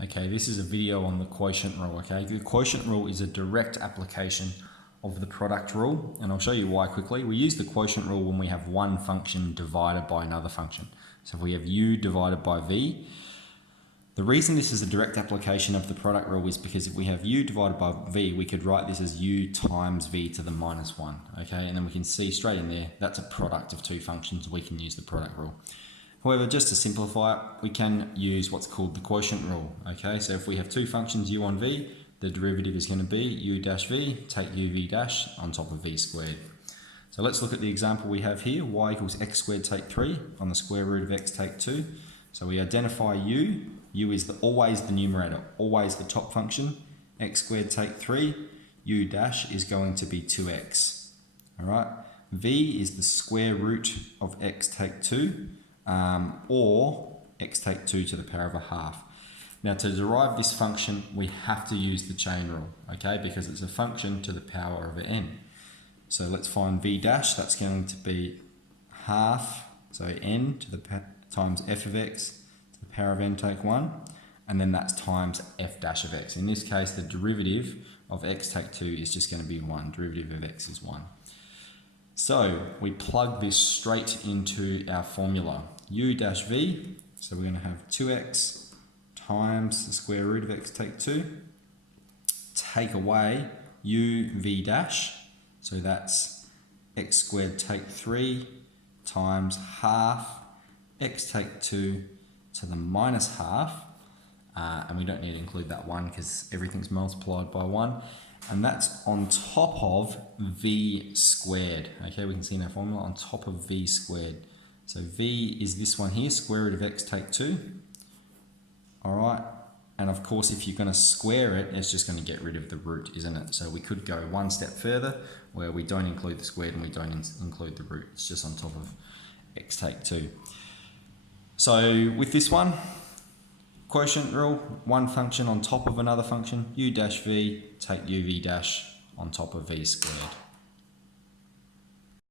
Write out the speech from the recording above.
Okay, this is a video on the quotient rule, okay? The quotient rule is a direct application of the product rule, and I'll show you why quickly. We use the quotient rule when we have one function divided by another function. So if we have u divided by v, the reason this is a direct application of the product rule is because if we have u divided by v, we could write this as u times v to the minus 1, okay? And then we can see straight in there, that's a product of two functions. We can use the product rule. However, just to simplify it, we can use what's called the quotient rule, okay? So if we have two functions u on v, the derivative is going to be u dash v, take uv dash on top of v squared. So let's look at the example we have here, y equals x squared take 3 on the square root of x take 2. So we identify u is always the numerator, always the top function, x squared take 3, u dash is going to be 2x, all right? V is the square root of x take 2, or x take 2 to the power of a half. Now to derive this function, we have to use the chain rule, okay, because it's a function to the power of n. So let's find v dash, that's going to be half, so n to the times f of x to the power of n take 1, and then that's times f dash of x. In this case, the derivative of x take 2 is just going to be 1, derivative of x is 1. So we plug this straight into our formula, u dash v, so we're going to have 2x times the square root of x take 2, take away u v dash, so that's x squared take 3 times half x take 2 to the minus half, and we don't need to include that 1 because everything's multiplied by 1. And that's on top of v squared. Okay, we can see in our formula on top of v squared. So v is this one here, square root of x take 2. All right, and of course if you're going to square it, it's just going to get rid of the root, isn't it? So we could go one step further where we don't include the squared and we don't include the root. It's just on top of x take 2. So with this one, quotient rule, one function on top of another function, u dash v, take uv dash on top of v squared.